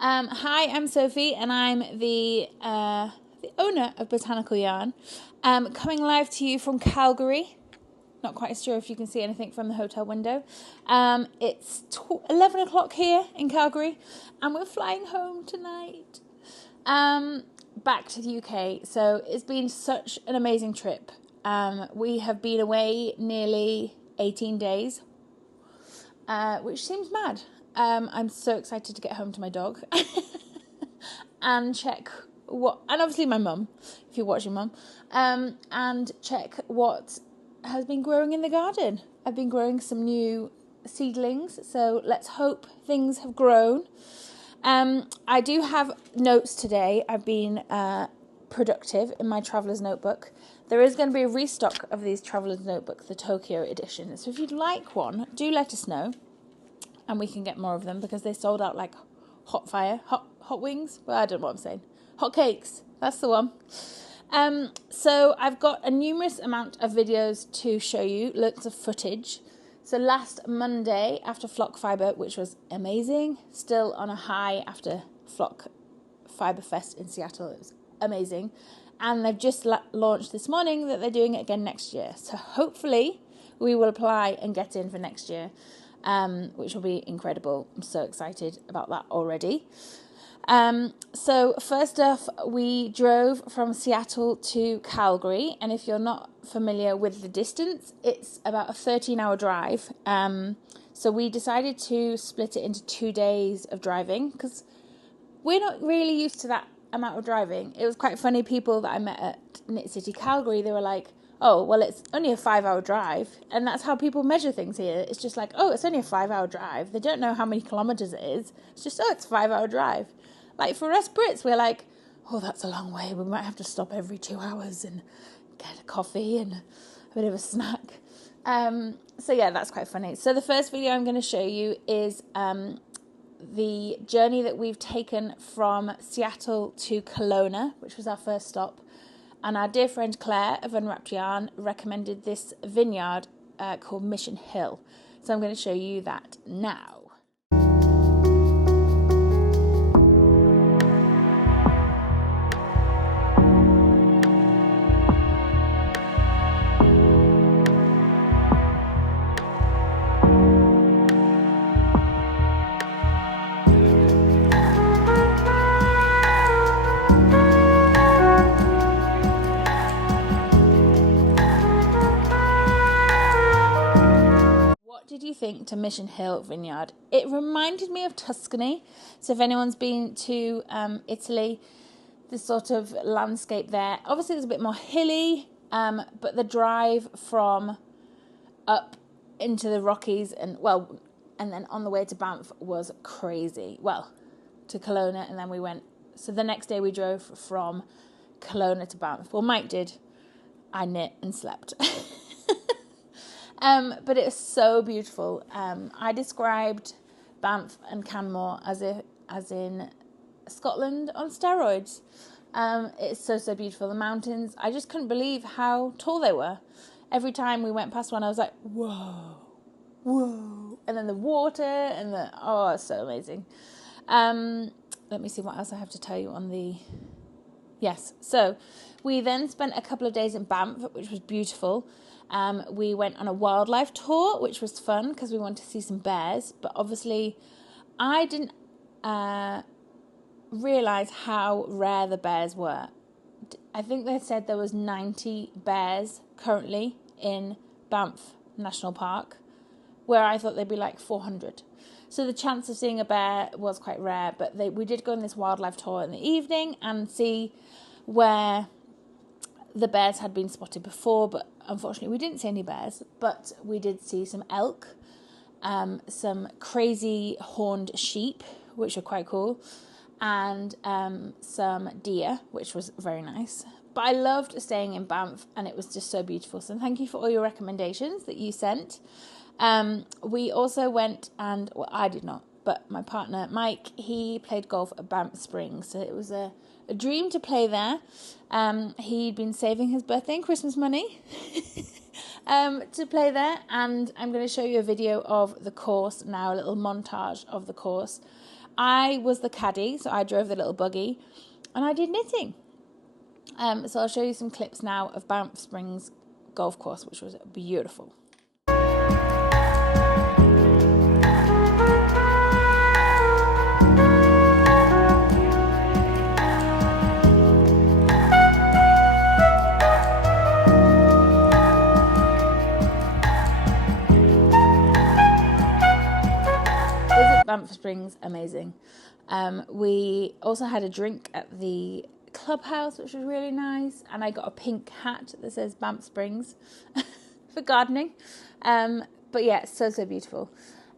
Hi, I'm Sophie, and I'm the owner of Botanical Yarn. Coming live to you from Calgary. Not quite sure if you can see anything from the hotel window. It's 11 o'clock here in Calgary, and we're flying home tonight. Back to the UK. So it's been such an amazing trip. We have been away nearly 18 days, which seems mad. I'm so excited to get home to my dog and check and obviously my mum, if you're watching, mum, and check what has been growing in the garden. I've been growing some new seedlings, so let's hope things have grown. I do have notes today. I've been productive in my traveller's notebook. There is going to be a restock of these traveller's notebooks, the Tokyo edition. So if you'd like one, do let us know, and we can get more of them because they sold out like hot wings. Well, I don't know what I'm saying. Hot cakes. That's the one. So I've got a numerous amount of videos to show you, lots of footage. So last Monday after Flock Fibre, which was amazing, still on a high after Flock Fibre Fest in Seattle. It was amazing. And they've just launched this morning that they're doing it again next year. So hopefully we will apply and get in for next year, which will be incredible. I'm so excited about that already. So first off, we drove from Seattle to Calgary, and if you're not familiar with the distance, it's about a 13-hour drive. So we decided to split it into 2 days of driving because we're not really used to that amount of driving. It was quite funny. People that I met at Knit City Calgary, they were like, oh, well, it's only a 5-hour drive. And that's how people measure things here. It's just like, oh, it's only a 5-hour drive. They don't know how many kilometers it is. It's just, oh, it's a 5-hour drive. Like for us Brits, we're like, oh, that's a long way. We might have to stop every 2 hours and get a coffee and a bit of a snack. So yeah, that's quite funny. So the first video I'm going to show you is the journey that we've taken from Seattle to Kelowna, which was our first stop. And our dear friend Claire of Unwrapped Yarn recommended this vineyard called Mission Hill. So I'm going to show you that now. Did you think to Mission Hill Vineyard? It reminded me of Tuscany. So if anyone's been to Italy, this sort of landscape there, obviously it's a bit more hilly, but the drive from up into the Rockies and then on the way to Banff was crazy. Well, to Kelowna, and then we went. So the next day we drove from Kelowna to Banff. Well, Mike did. I knit and slept. But it was so beautiful. I described Banff and Canmore as in Scotland on steroids. It's so beautiful. The mountains, I just couldn't believe how tall they were. Every time we went past one, I was like, whoa. And then the water and it's so amazing. Let me see what else I have to tell you on the... Yes, so we then spent a couple of days in Banff, which was beautiful. We went on a wildlife tour, which was fun because we wanted to see some bears. But obviously, I didn't realise how rare the bears were. I think they said there was 90 bears currently in Banff National Park, where I thought they'd be like 400. So the chance of seeing a bear was quite rare. But we did go on this wildlife tour in the evening and see where the bears had been spotted before, but unfortunately we didn't see any bears, but we did see some elk, some crazy horned sheep, which are quite cool, and some deer, which was very nice. But I loved staying in Banff, and it was just so beautiful. So thank you for all your recommendations that you sent. We also went and, well, I did not, but my partner Mike, he played golf at Banff Springs, so it was a dream to play there. He'd been saving his birthday and Christmas money to play there, and I'm going to show you a video of the course now, a little montage of the course. I was the caddy, so I drove the little buggy, and I did knitting. So I'll show you some clips now of Banff Springs golf course, which was beautiful. Banff Springs, amazing. We also had a drink at the clubhouse, which was really nice, and I got a pink hat that says Banff Springs for gardening. But yeah, so beautiful.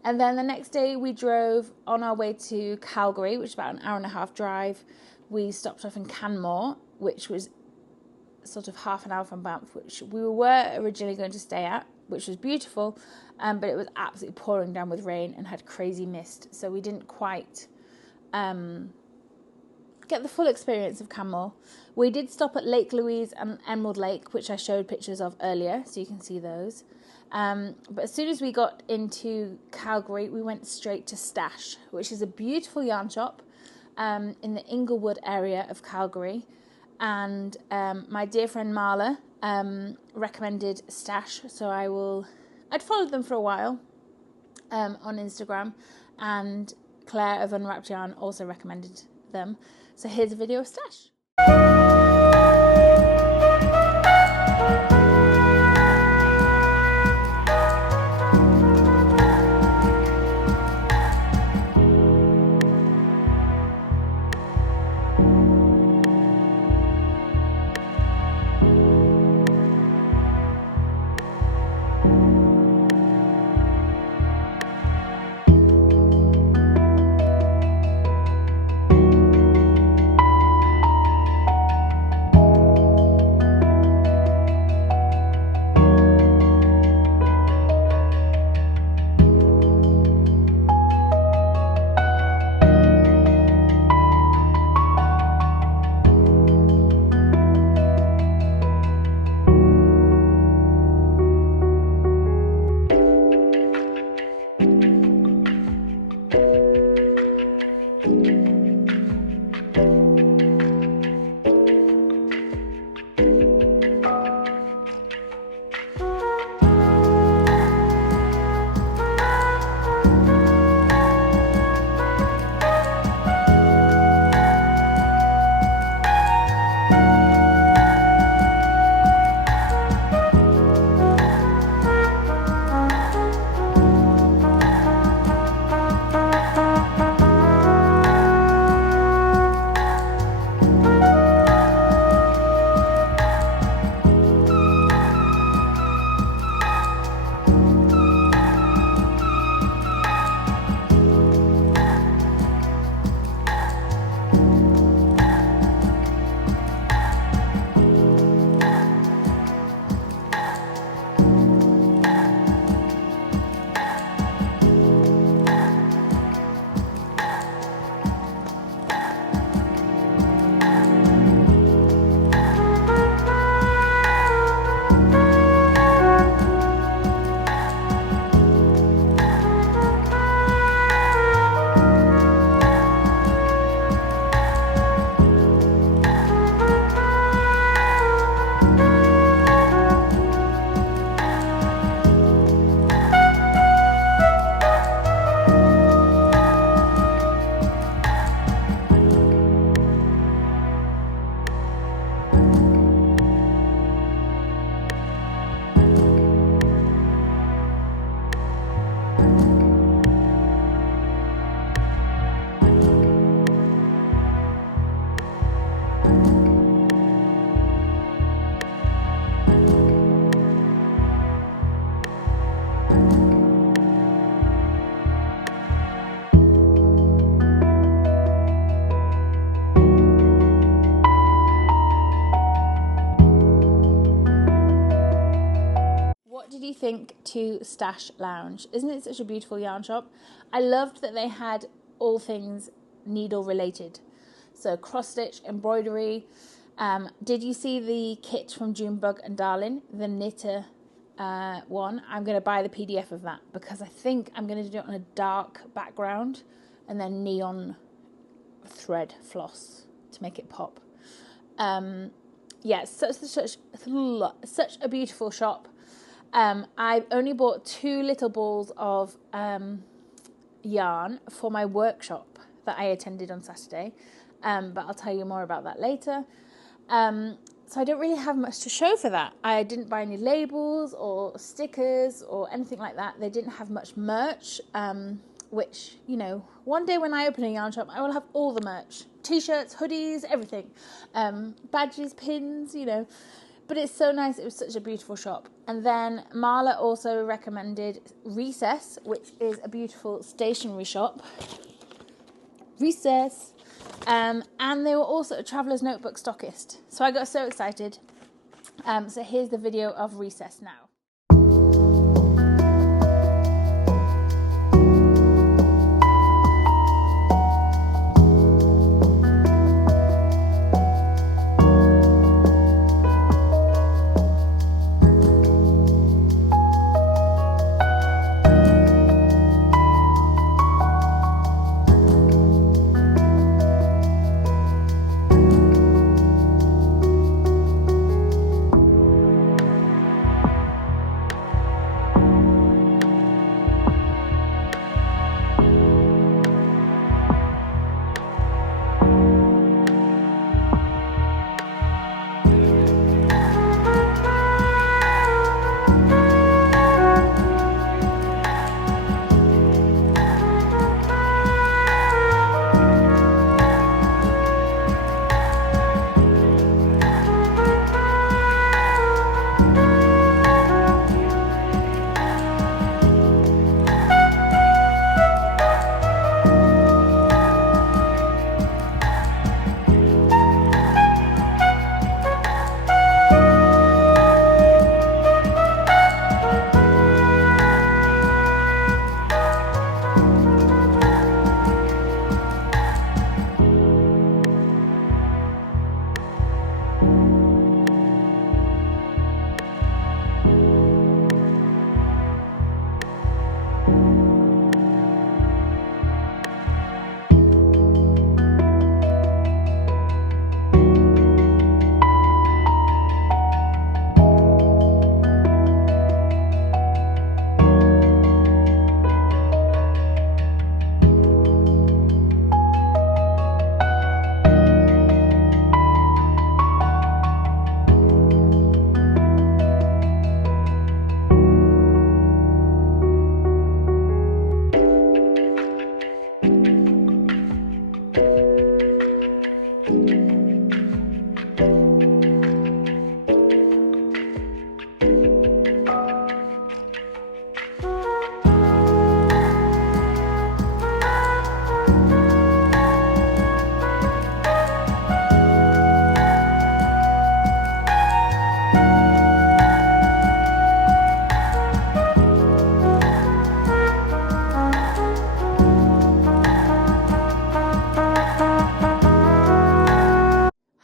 And then the next day we drove on our way to Calgary, which is about an hour and a half drive. We stopped off in Canmore, which was sort of half an hour from Banff, which we were originally going to stay at, which was beautiful, but it was absolutely pouring down with rain and had crazy mist, so we didn't quite get the full experience of Canmore. We did stop at Lake Louise and Emerald Lake, which I showed pictures of earlier, so you can see those. But as soon as we got into Calgary, we went straight to Stash, which is a beautiful yarn shop in the Inglewood area of Calgary. And my dear friend Marla recommended Stash, so I'd followed them for a while on Instagram, and Claire of Unwrapped Yarn also recommended them. So here's a video of Stash. Think to Stash Lounge. Isn't it such a beautiful yarn shop? I loved that they had all things needle related. So cross stitch, embroidery. Did you see the kit from Junebug and Darlin, the knitter one? I'm going to buy the PDF of that because I think I'm going to do it on a dark background and then neon thread floss to make it pop. Yeah, such a beautiful shop. I only bought 2 little balls of yarn for my workshop that I attended on Saturday, but I'll tell you more about that later. So I don't really have much to show for that. I didn't buy any labels or stickers or anything like that. They didn't have much merch, which, you know, one day when I open a yarn shop, I will have all the merch. T-shirts, hoodies, everything. Badges, pins, you know. But it's so nice. It was such a beautiful shop. And then Marla also recommended Recess, which is a beautiful stationery shop. Recess. And they were also a Traveller's Notebook stockist. So I got so excited. So here's the video of Recess now.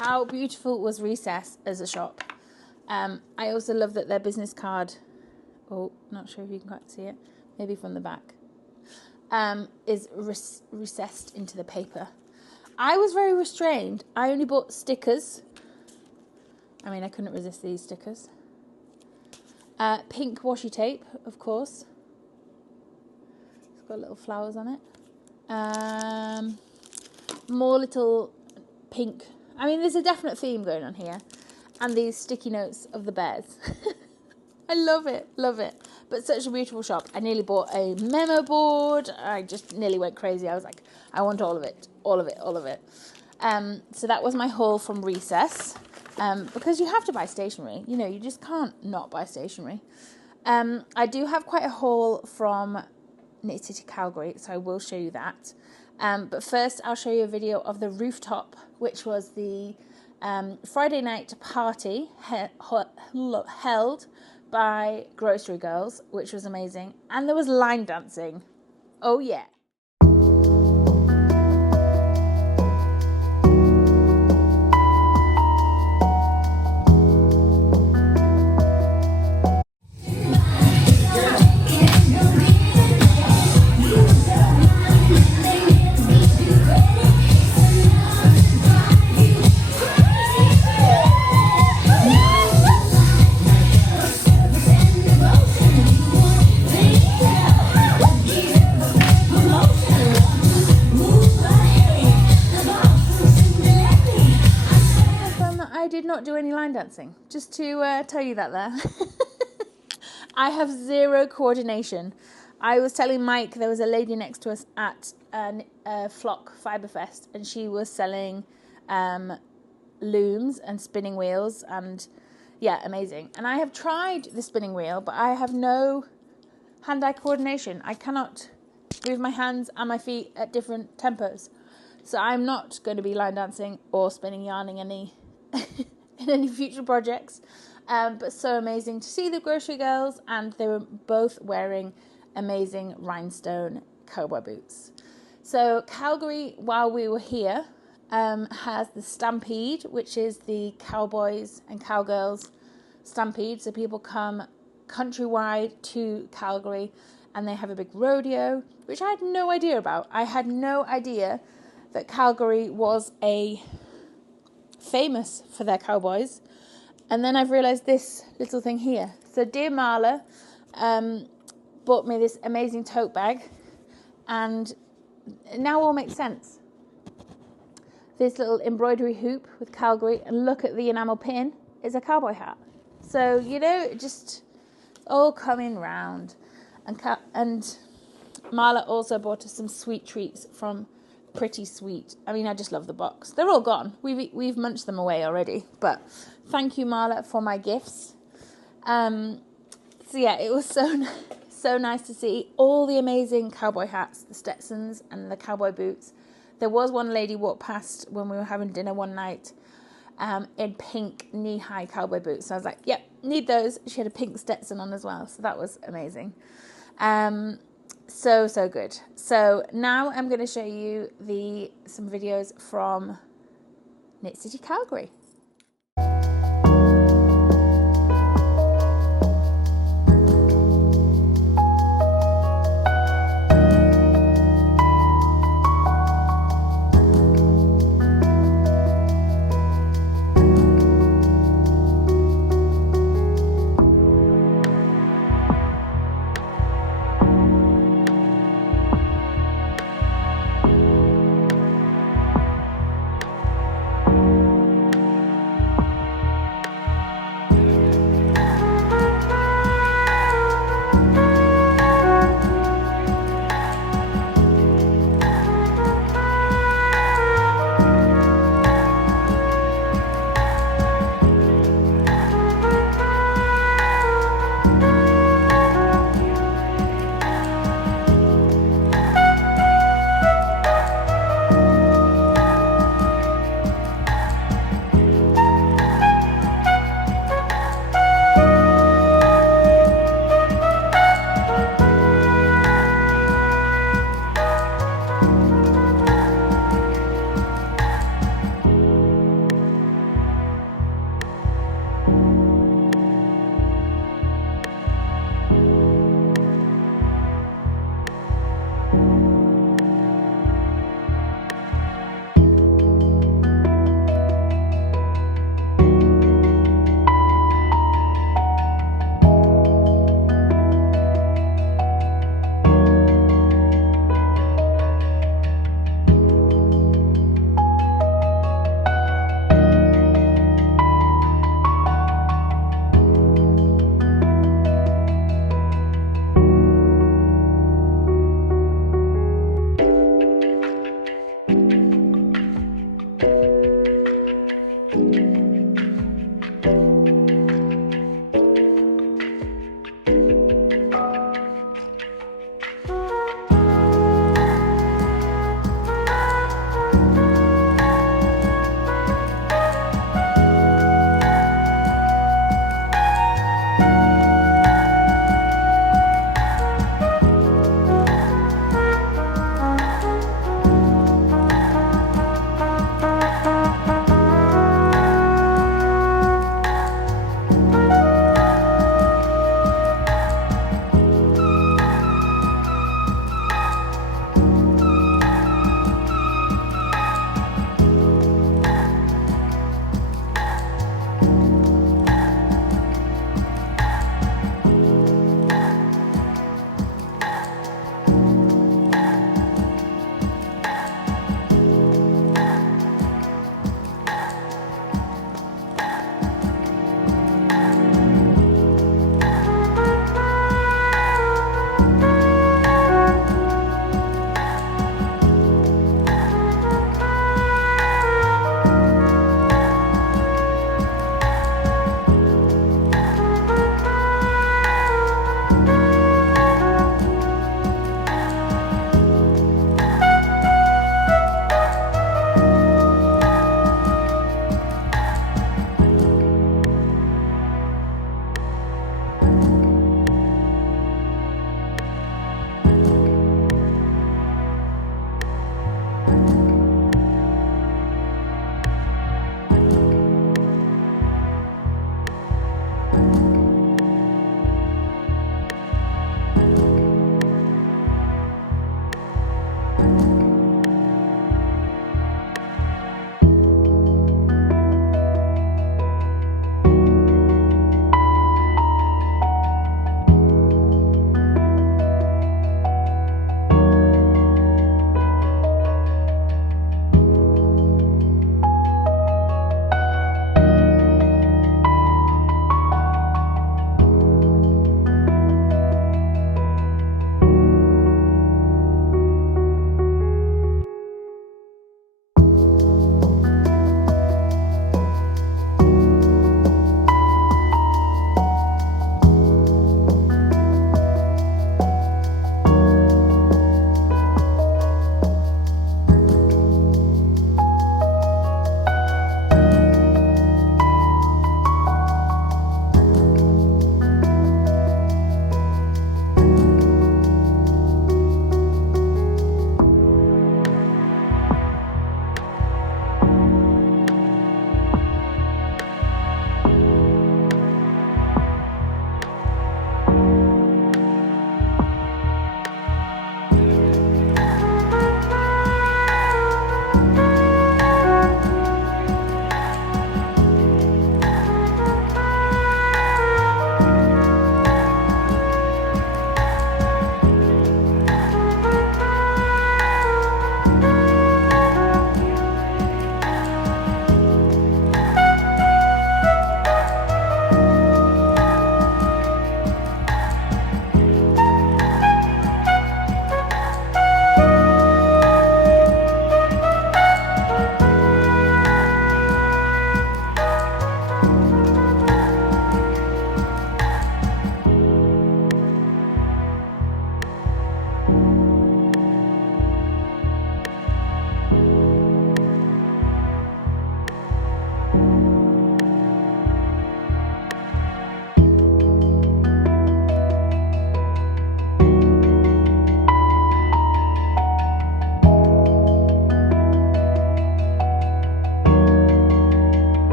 How beautiful was Recess as a shop. I also love that their business card, oh, not sure if you can quite see it, maybe from the back, is recessed into the paper. I was very restrained. I only bought stickers. I mean, I couldn't resist these stickers. Pink washi tape, of course. It's got little flowers on it. More little pink. I mean, there's a definite theme going on here. And these sticky notes of the bears. I love it, love it. But such a beautiful shop. I nearly bought a memo board. I just nearly went crazy. I was like, I want all of it, all of it, all of it. So that was my haul from Recess. Because you have to buy stationery. You know, you just can't not buy stationery. I do have quite a haul from Knit City Calgary, so I will show you that. But first, I'll show you a video of the rooftop, which was the Friday night party held by Grocery Girls, which was amazing. And there was line dancing. Oh, yeah. not do any line dancing, just to tell you that there. I have zero coordination. I was telling Mike, there was a lady next to us at Flock Fiberfest, and she was selling looms and spinning wheels, and yeah, amazing. And I have tried the spinning wheel, but I have no hand-eye coordination. I cannot move my hands and my feet at different tempos. So I'm not going to be line dancing or spinning yarning any in any future projects. But so amazing to see the grocery girls, and they were both wearing amazing rhinestone cowboy boots. So Calgary, while we were here, has the Stampede, which is the cowboys and cowgirls stampede. So people come countrywide to Calgary, and they have a big rodeo, which I had no idea about. I had no idea that Calgary was famous for their cowboys. And then I've realised this little thing here. So dear Marla bought me this amazing tote bag, and it now all makes sense. This little embroidery hoop with Calgary, and look at the enamel pin, is a cowboy hat. So, just all coming round. And Marla also bought us some sweet treats from Pretty Sweet. I mean, I just love the box. They're all gone. We've munched them away already. But thank you, Marla, for my gifts. So yeah, it was so nice to see all the amazing cowboy hats, the Stetsons and the cowboy boots. There was one lady walked past when we were having dinner one night in pink knee-high cowboy boots. So I was like, yep, need those. She had a pink Stetson on as well. So that was amazing. So good. So now I'm going to show you some videos from Knit City Calgary.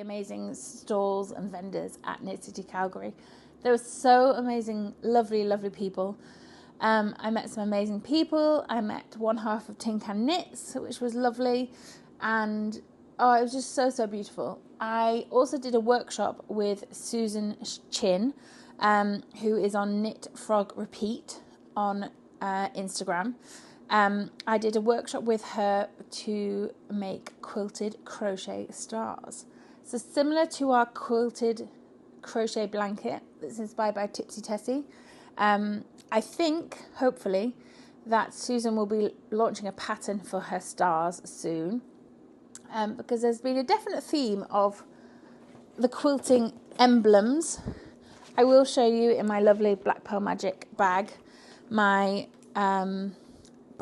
amazing stalls and vendors at Knit City Calgary. They were so amazing, lovely, lovely people. I met some amazing people. I met one half of Tin Can Knits, which was lovely. And it was just so, so beautiful. I also did a workshop with Susan Chin, who is on Knit Frog Repeat on Instagram. I did a workshop with her to make quilted crochet stars. So similar to our quilted crochet blanket that's inspired by Tipsy Tessie. I think, hopefully, that Susan will be launching a pattern for her stars soon. Because there's been a definite theme of the quilting emblems. I will show you in my lovely Black Pearl Magic bag my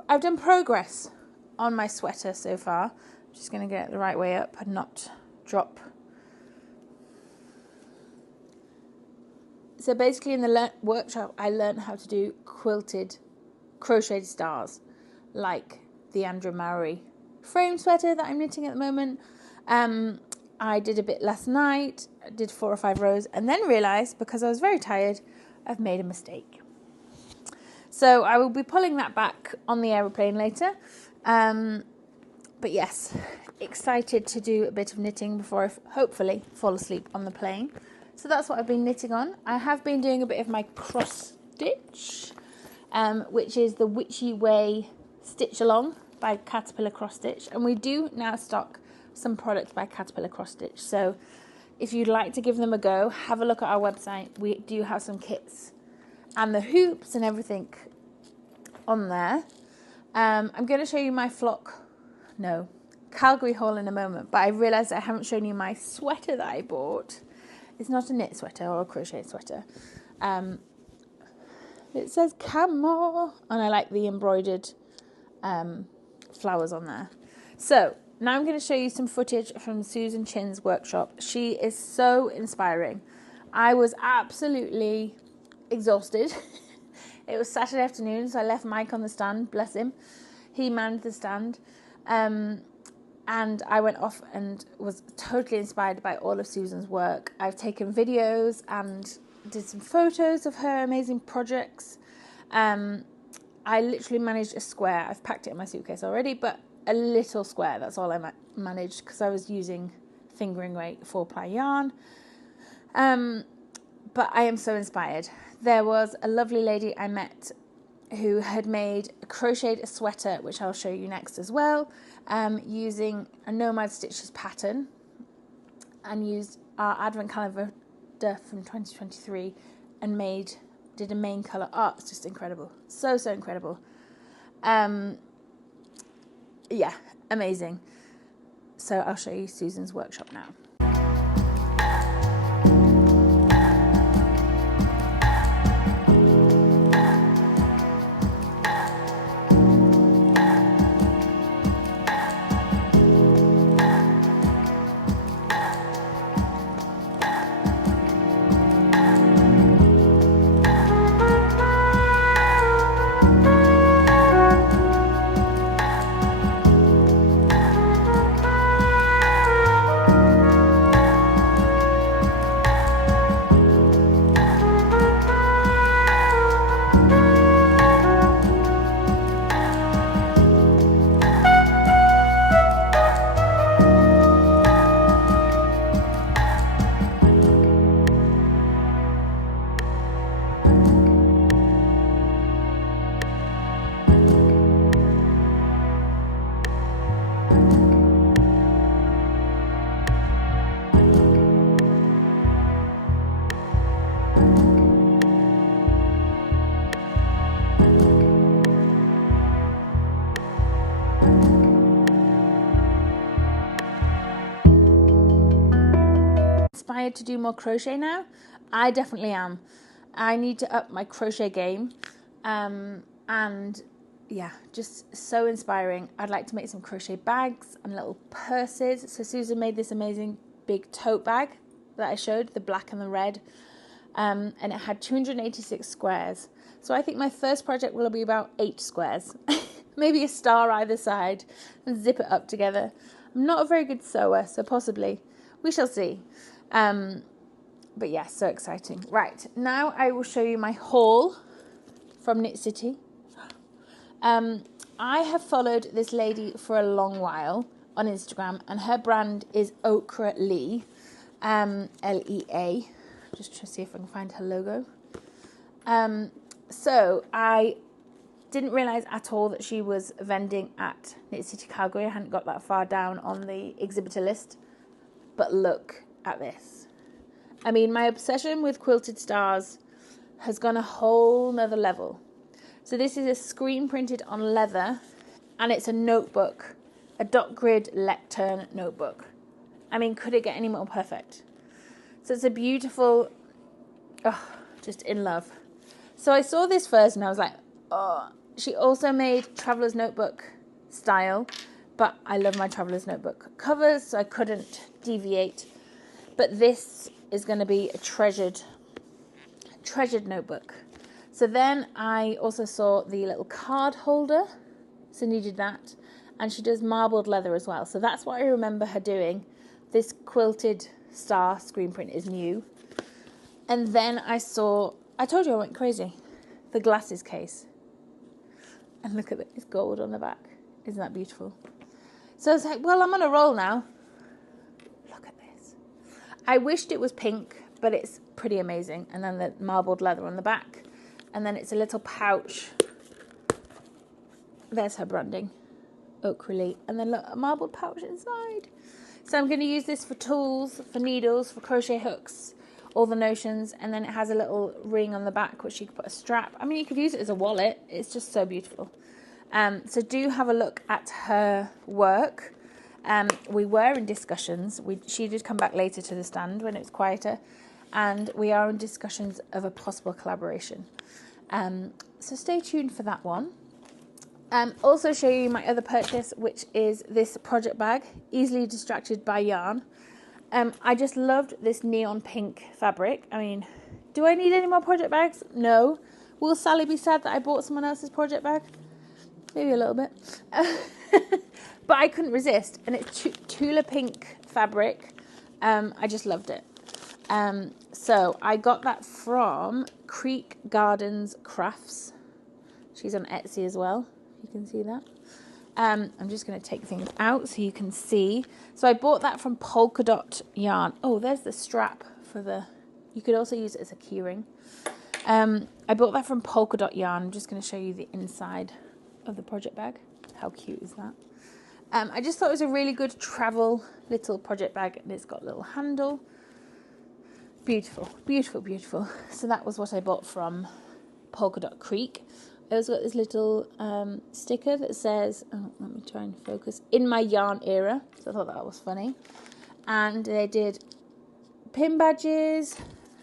I've done progress on my sweater so far. I'm just going to get it the right way up and not drop. So basically in the workshop I learned how to do quilted crocheted stars, like the Andrew Mowry frame sweater that I'm knitting at the moment. I did a bit last night. I did 4 or 5 rows and then realised, because I was very tired, I've made a mistake. So I will be pulling that back on the aeroplane later. But yes, excited to do a bit of knitting before I hopefully fall asleep on the plane. So that's what I've been knitting on. I have been doing a bit of my cross stitch, which is the Witchy Way Stitch Along by Caterpillar Cross Stitch. And we do now stock some products by Caterpillar Cross Stitch. So if you'd like to give them a go, have a look at our website. We do have some kits and the hoops and everything on there. I'm going to show you my Calgary haul in a moment, but I realised I haven't shown you my sweater that I bought. It's not a knit sweater or a crochet sweater. It says camo, and I like the embroidered flowers on there. So now I'm going to show you some footage from Susan Chin's workshop. She is so inspiring. I was absolutely exhausted. It was Saturday afternoon, so I left Mike on the stand, bless him. He manned the stand. And I went off and was totally inspired by all of Susan's work. I've taken videos and did some photos of her amazing projects. I literally managed a square. I've packed it in my suitcase already, but a little square. That's all I managed because I was using fingering weight 4-ply yarn. But I am so inspired. There was a lovely lady I met who had made a crocheted sweater, which I'll show you next as well, using a Nomad Stitches pattern, and used our advent calendar from 2023 and did a main colour. It's just incredible. So incredible. Yeah, amazing. So I'll show you Susan's workshop now. Inspired to do more crochet now? I definitely am. I need to up my crochet game, and yeah, just so inspiring. I'd like to make some crochet bags and little purses. So Susan made this amazing big tote bag that I showed, the black and the red, and it had 286 squares. So I think my first project will be about 8 squares, maybe a star either side, and zip it up together. I'm not a very good sewer, so possibly We shall see. But yeah, so exciting. Right, now I will show you my haul from Knit City. I have followed this lady for a long while on Instagram, and her brand is Okra Lee, Lea. Just trying to see if I can find her logo. So I didn't realise at all that she was vending at Knit City Calgary. I hadn't got that far down on the exhibitor list. But look at this. I mean, my obsession with quilted stars has gone a whole nother level. So this is a screen printed on leather, and it's a notebook, a dot grid lectern notebook. I mean, could it get any more perfect? So it's a beautiful, just in love. So I saw this first and I was like, oh. She also made Traveller's Notebook style, but I love my Traveller's Notebook covers, so I couldn't deviate. But this is going to be a treasured notebook. So then I also saw the little card holder, so needed that. And she does marbled leather as well. So that's what I remember her doing. This quilted star screen print is new. And then I told you I went crazy, the glasses case. And look at it, it's gold on the back. Isn't that beautiful? So I was like, well, I'm on a roll now. Look at this. I wished it was pink, but it's pretty amazing. And then the marbled leather on the back. And then it's a little pouch. There's her branding. Okra Lee. And then look, a marbled pouch inside. So I'm going to use this for tools, for needles, for crochet hooks, all the notions. And then it has a little ring on the back, which you could put a strap. I mean, you could use it as a wallet. It's just so beautiful. So do have a look at her work. We were in discussions. She did come back later to the stand when it was quieter. And we are in discussions of a possible collaboration. So stay tuned for that one. Also show you my other purchase, which is this project bag, easily distracted by yarn. I just loved this neon pink fabric. I mean, do I need any more project bags? No. Will Sally be sad that I bought someone else's project bag? Maybe a little bit. But I couldn't resist. And it's Tula pink fabric. I just loved it. So I got that from Creek Gardens Crafts. She's on Etsy as well. You can see that. I'm just going to take things out so you can see. So I bought that from Polka Dot Yarn. Oh, there's the strap for the... You could also use it as a keyring. I bought that from Polka Dot Yarn. I'm just going to show you the inside of the project bag. How cute is that? I just thought it was a really good travel little project bag. And it's got a little handle. Beautiful, beautiful, beautiful. So that was what I bought from Polka Dot Creek. I also got this little sticker that says, let me try and focus, in my yarn era. So I thought that was funny. And they did pin badges.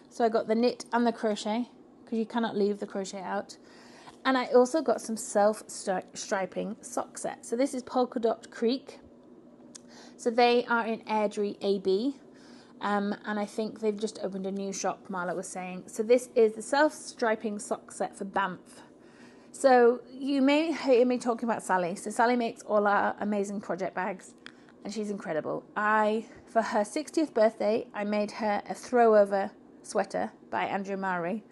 So I got the knit and the crochet, because you cannot leave the crochet out. And I also got some self-striping sock set. So this is Polka Dot Creek. So they are in Airdrie AB. And I think they've just opened a new shop, Marla was saying. So this is the self-striping sock set for Banff. So you may hear me talking about Sally. So Sally makes all our amazing project bags, and she's incredible. For her 60th birthday, I made her a throwover sweater by Andrew Murray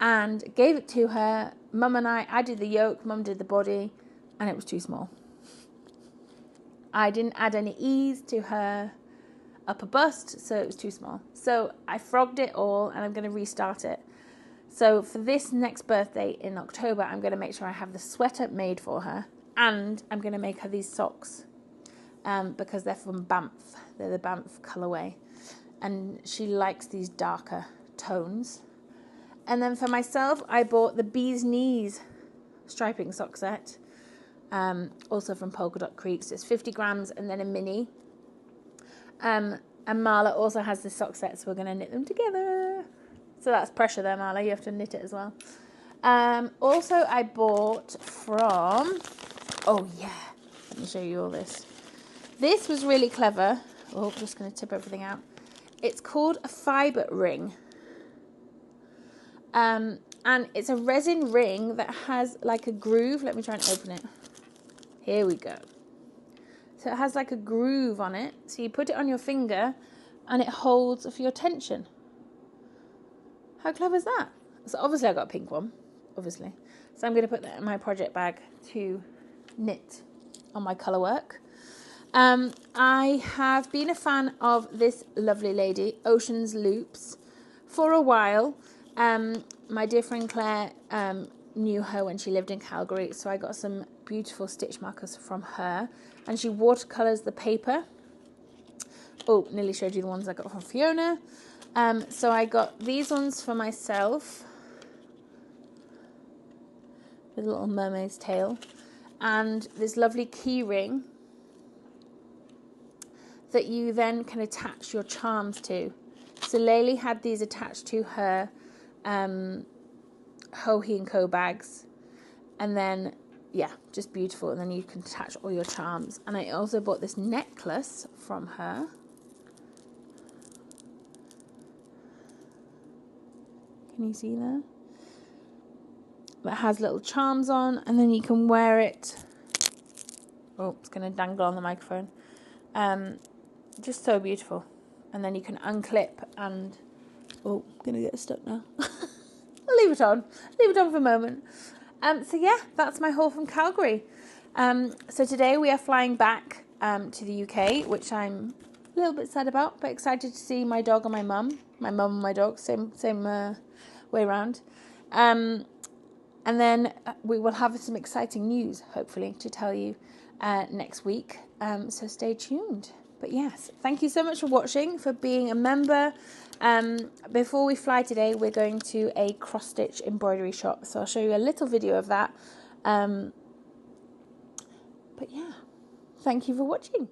and gave it to her. Mum and I did the yoke, Mum did the body, and it was too small. I didn't add any ease to her upper bust, so it was too small. So I frogged it all, and I'm going to restart it. So for this next birthday in October, I'm going to make sure I have the sweater made for her. And I'm going to make her these socks. Because they're from Banff. They're the Banff colourway. And she likes these darker tones. And then for myself, I bought the Bee's Knees striping sock set. Also from Polka Dot Creek. So it's 50 grams and then a mini. And Marla also has the sock set, so we're going to knit them together. So that's pressure there, Marla. You have to knit it as well. Also, I bought from... Oh, yeah. Let me show you all this. This was really clever. Oh, I'm just going to tip everything out. It's called a fibre ring. And it's a resin ring that has like a groove. Let me try and open it. Here we go. So it has like a groove on it. So you put it on your finger, and it holds for your tension. How clever is that? So obviously I got a pink one, obviously. So I'm going to put that in my project bag to knit on my colour work. I have been a fan of this lovely lady, Ocean's Loops, for a while. My dear friend Claire knew her when she lived in Calgary, so I got some beautiful stitch markers from her, and she watercolours the paper. Oh, nearly showed you the ones I got from Fiona. So I got these ones for myself with a little mermaid's tail, and this lovely key ring that you then can attach your charms to. So Laylee had these attached to her Hohe & Co bags, and then yeah, just beautiful, and then you can attach all your charms. And I also bought this necklace from her. Can you see there? That has little charms on, and then you can wear it. Oh, it's going to dangle on the microphone. Just so beautiful. And then you can unclip and... Oh, I'm going to get stuck now. I'll leave it on. Leave it on for a moment. So yeah, that's my haul from Calgary. So today we are flying back to the UK, which I'm a little bit sad about, but excited to see my dog and my mum. My mum and my dog, same way around. And then we will have some exciting news, hopefully, to tell you next week. So stay tuned. But yes, thank you so much for watching, for being a member. Before we fly today, we're going to a cross-stitch embroidery shop. So I'll show you a little video of that. But yeah, thank you for watching.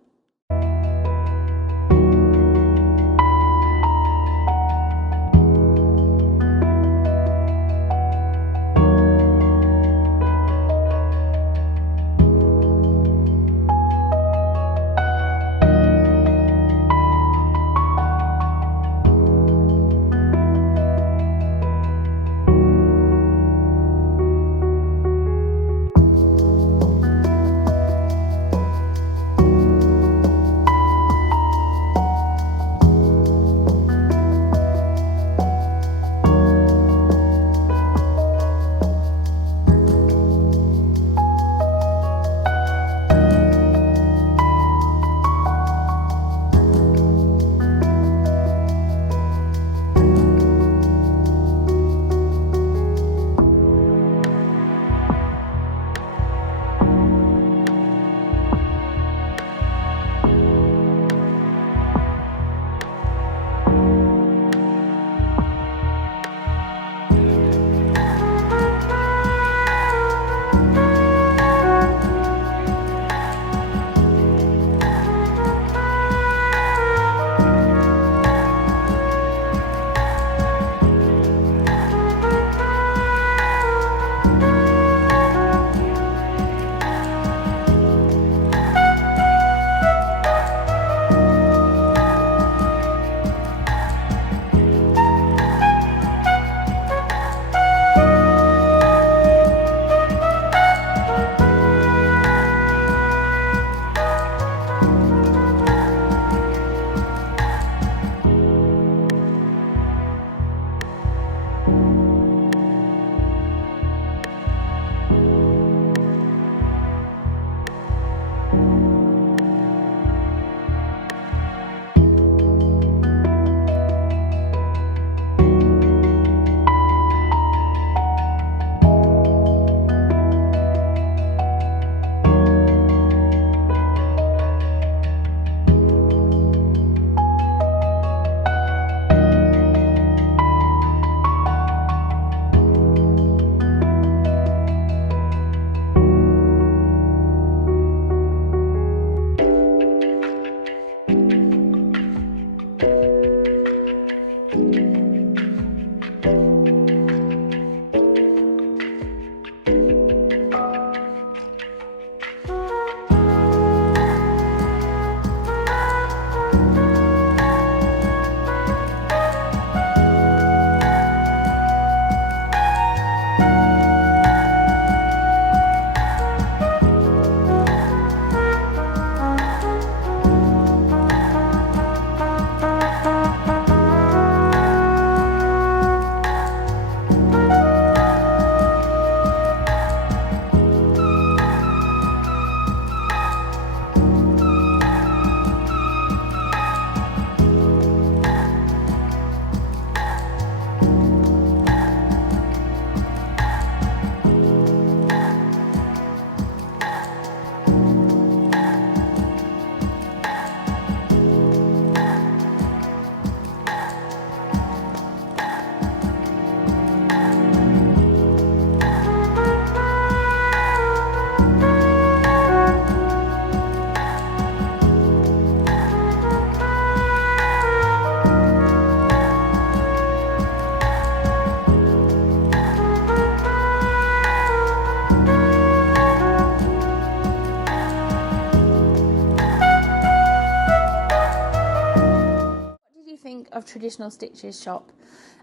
of traditional stitches shop.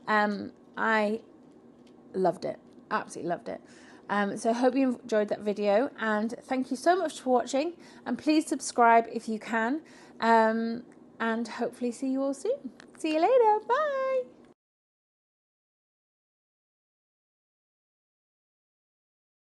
I loved it, absolutely loved it. So I hope you enjoyed that video, and thank you so much for watching, and please subscribe if you can, and hopefully see you all soon. See you later, bye.